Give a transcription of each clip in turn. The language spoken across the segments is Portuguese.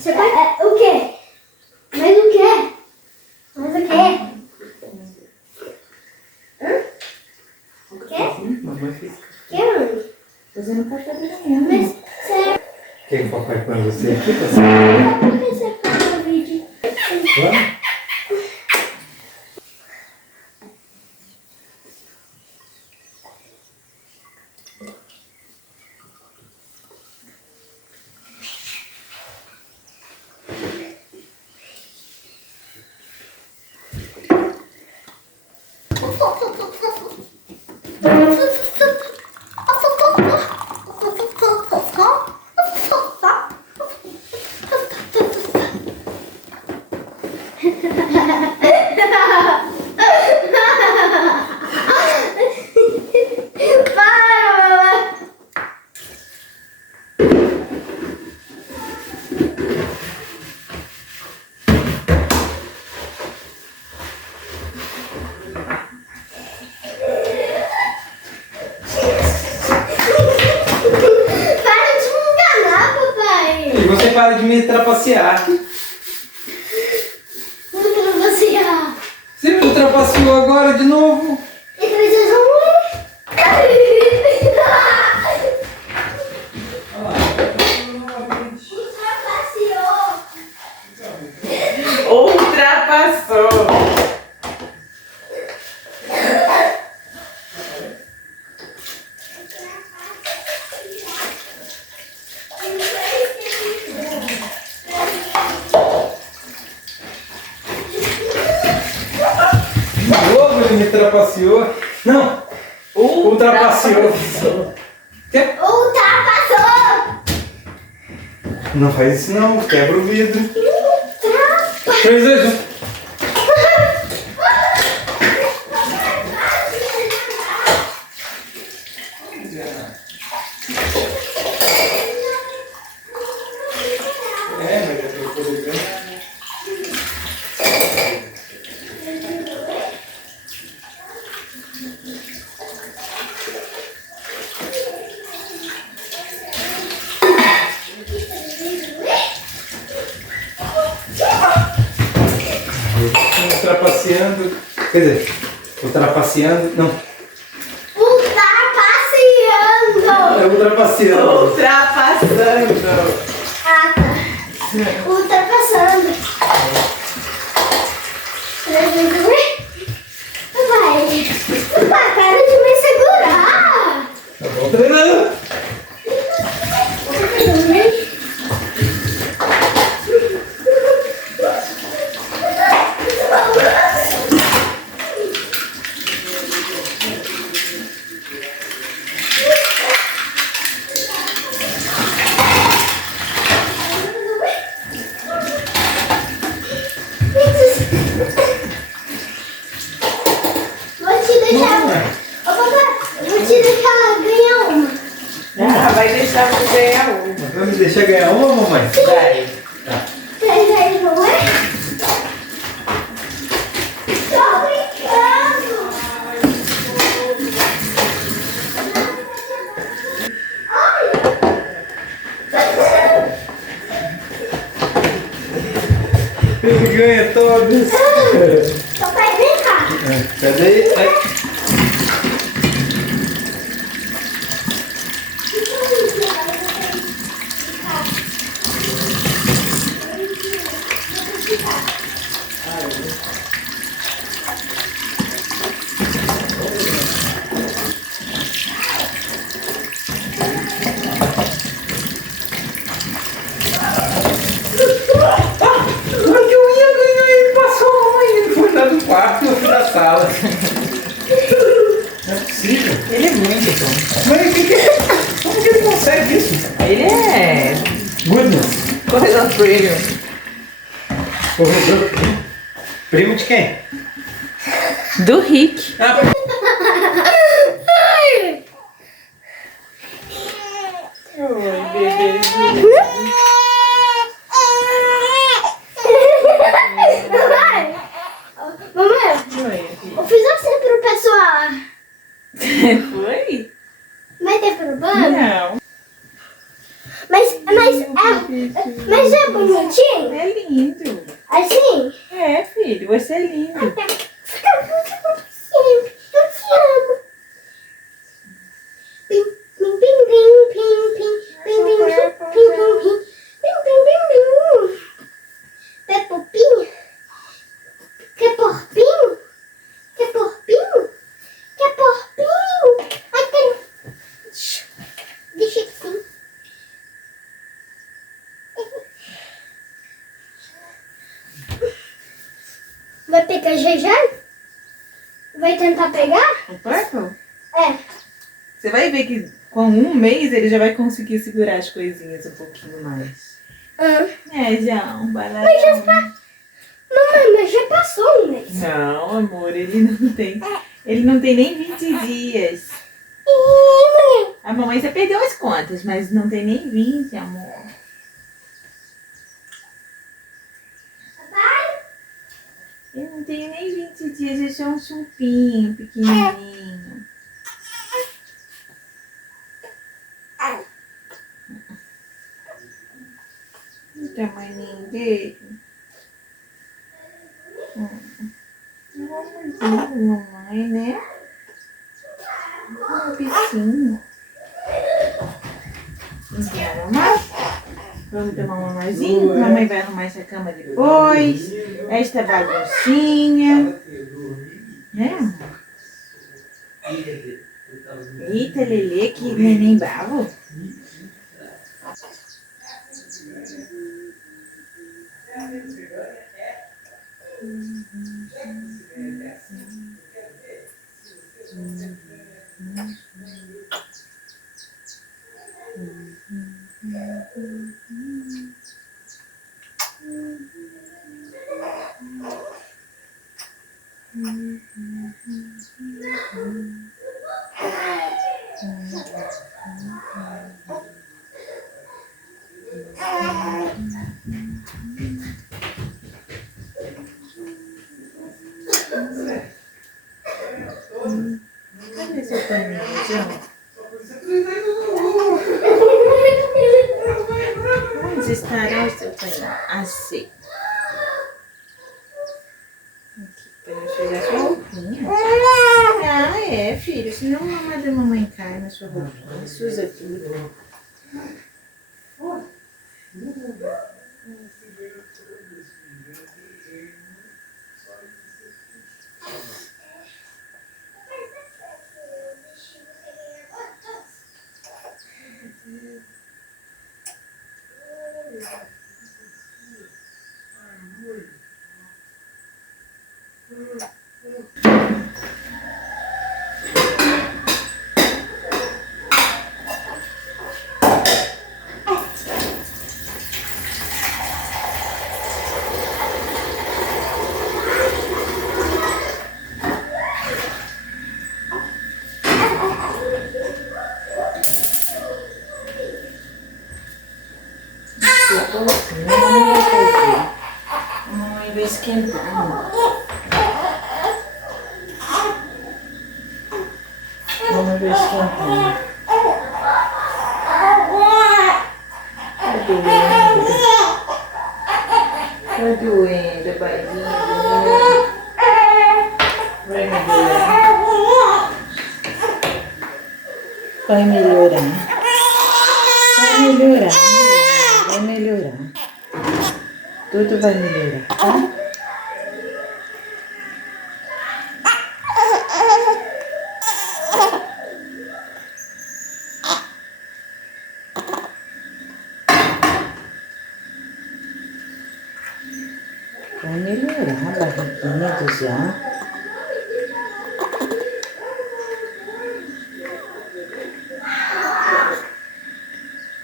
Você vai... o quê? Mas o quê? Mas o quê? Hã? O quê? Que, mãe? Fazendo café da manhã. Mas você... Quer que o papai põe você aqui pra você? Por que você faz o vídeo? Vamos? Você para de me trapacear. Vou trapacear. Você me trapaceou agora de novo? E vocês vão Ultrapassou. Me trapaceou. Não! Ultrapassou. Quer? ultrapassou. Não faz isso não, quebra o vidro. 3, 2, 1. trapaceando. Quer dizer, ultrapasseando. Não. Ultrapasseando. É ultrapasseando. Ultrapassando. Ah, tá. Ultrapassando. 3, 2, 1. Vai. Vai, para de me segurar. Tá bom, treinando. Vou te deixar. Ô, papai, eu vou te deixar ganhar uma. Ah, vai deixar você ganhar uma. Vai me deixar ganhar uma, mamãe? Vai. Tá. 3, 2, 1. Tô brincando. Ele ganha todos. Papai, vem cá. Cadê aí? Ai. Ai, que eu ia ganhar, ele passou, mamãe. Ele foi lá do quarto e eu fui da sala. Não é possível. Ele é muito bom. Mas como que ele consegue isso? Ele é Goodness. corredor premium. Corredor. Primo de quem? Do Rick. Ah, Oi, bebezinho. Mamãe, eu fiz assim pro pessoal. Foi? Vai ter problema? Não. Mas é bonitinho? É lindo. Assim? É, filho, você é lindo. Fica muito fofinho. Eu te amo. Pim, pim, pim, pim, pim, pim, pim, pim, pim, pim, pim, pim, pim, pim, pim. Quer popinho? Quer porpinho? Quer porpinho? Quer porpinho? Ai, tem... Deixa assim. Vai pegar já? Vai tentar pegar? O Purple? É. Você vai ver que com um mês ele já vai conseguir segurar as coisinhas um pouquinho mais. É, João, vai lá. Mas Mamãe, mas já passou um mês. Não, amor, ele não tem. Ele não tem nem 20 dias. Ih, A mamãe já perdeu as contas, mas não tem nem 20, amor. papai? Ele não tem nem 20 dias, ele é só um chupinho pequenininho. O tamanhinho dele. Amorzinho, mamãe, né? Um bichinho. Enviar, mamãe? Vamos tomar um mamazinho? Mamãe vai arrumar essa cama depois. Esta baguncinha. Né, amor? Eita, Lelê, que neném bravo. Cadê seu paninho, João? Onde estará o seu paninho? Assim. Aqui. Pra chegar sua roupinha. Ah, é, filho. Senão a mamãe da mamãe cai na sua roupinha. Suja tudo. A mamãe vai esquentar. Mamãe vai esquentar. Tá doendo. Tá doendo, barriguinha. Vai melhorar. Vai melhorar. Vai melhorar. Vai melhorar. Tudo vai melhorar, tá? Vai melhorar a barriguinha do já.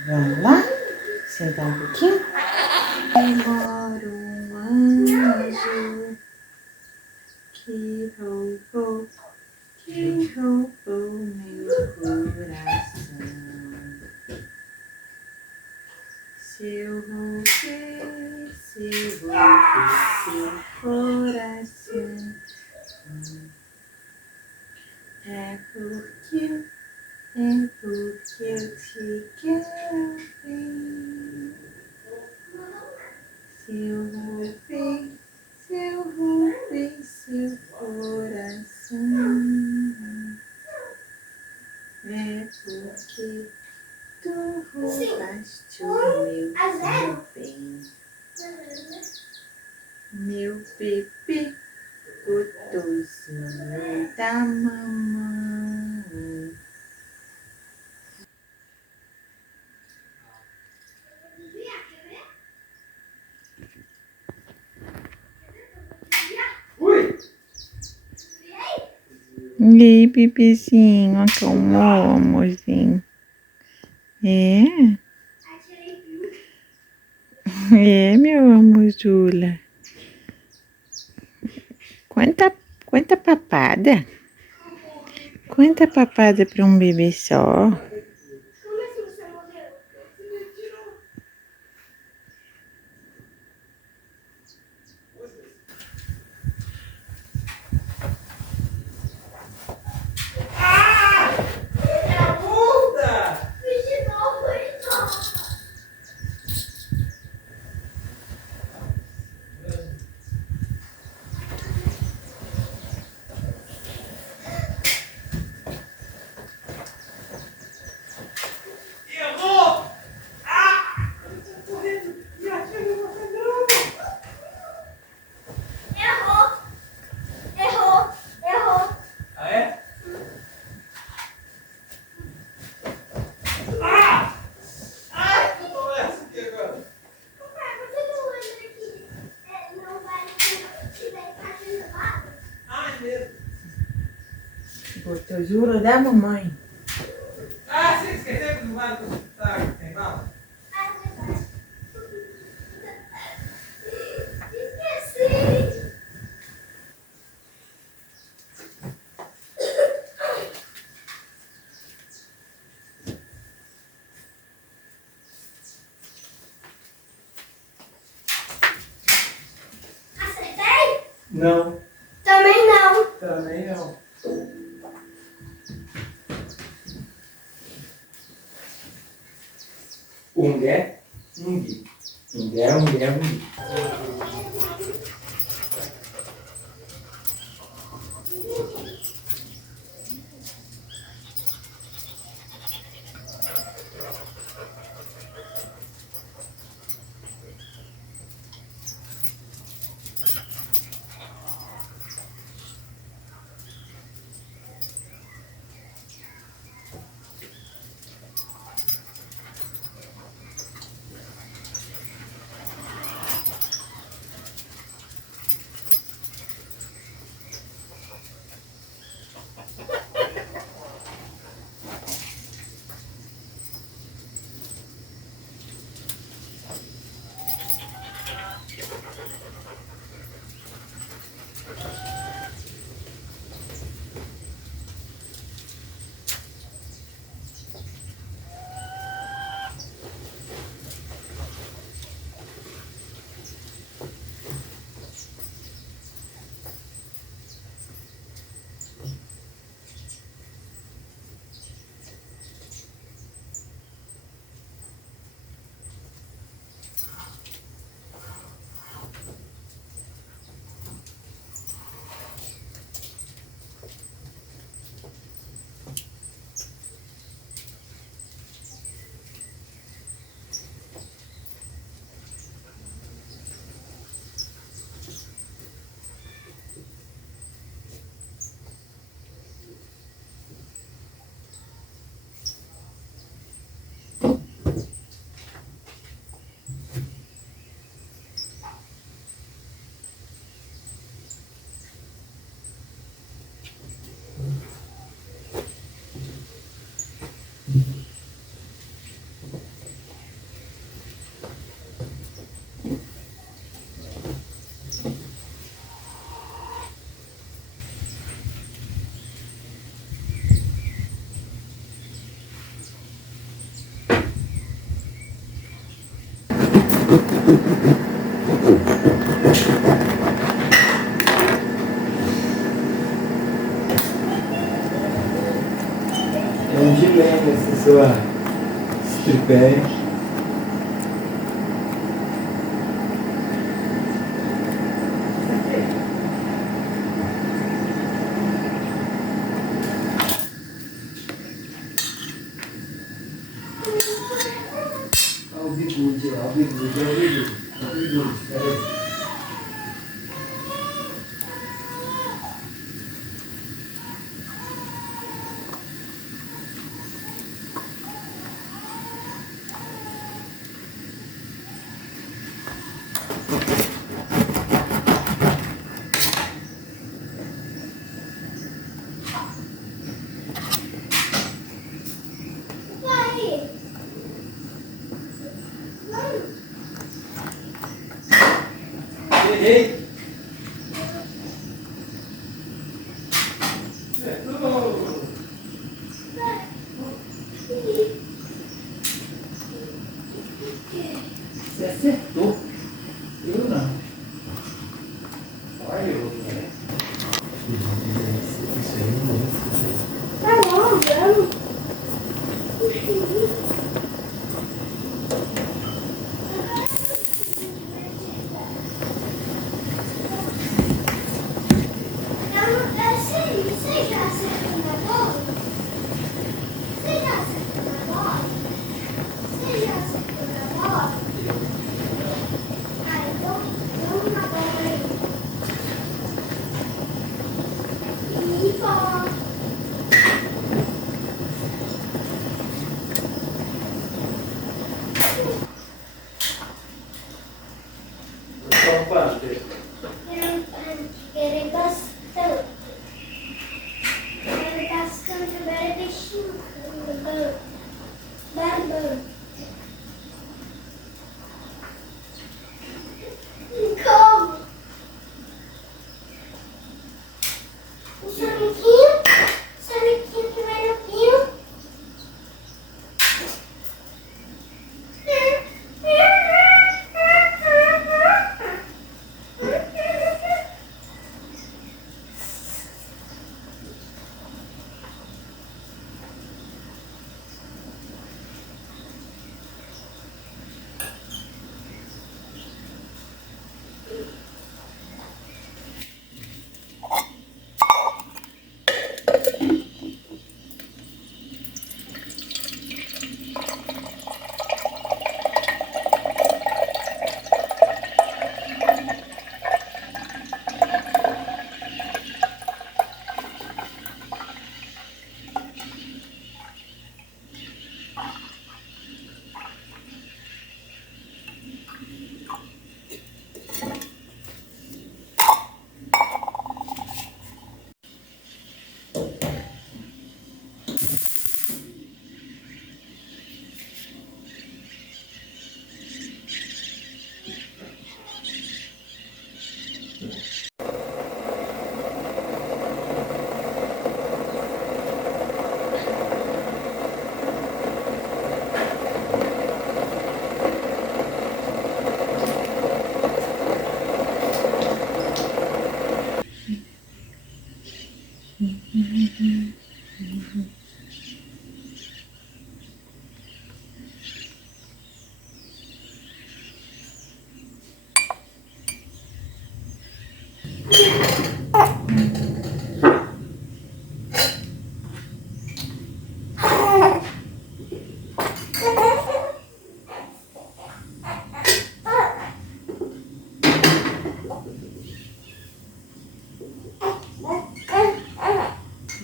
Vamos lá? Sentar um pouquinho. Agora um anjo que roubou meu coração. Se eu roubei seu coração, é porque eu te quero bem. Se eu roubei seu coração, é porque tu roubaste o meu bem. Meu bebê gostoso da mamãe. Ui! E aí, bebezinho, acalmou, amorzinho? É? É, meu amor, Jula. Quanta papada? Quanta papada para um bebê só? Botou juro da mamãe. Ah, você esqueceu que não vai estar sem bala? Esqueci. Acertei? Não. Também não. Também não. Ungué, ungui. Ungué, ungué, ungui. de lenha, esse tripé. Olha o bigude lá, o bigude. Peraí. Cheguei. Você acertou. Eu não. Olha eu, né? Isso aí não é. Tá bom, vamos. Você já acertou na bola? Você já acertou na bola? Você já acertou na bola? Ah, então vamos na bola aí. E bola. Só um parte. Querer bastante. Querer bastante, agora deixa babando. Como? O sonequinho que vai no pino.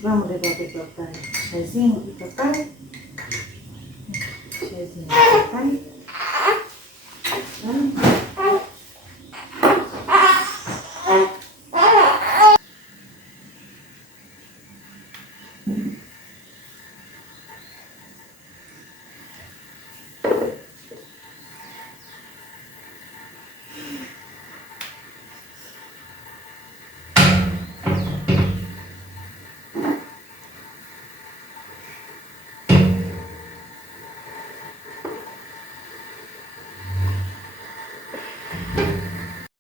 Vamos levar pro papai. Chazinho pro papai? Chazinho pro papai? Vamos.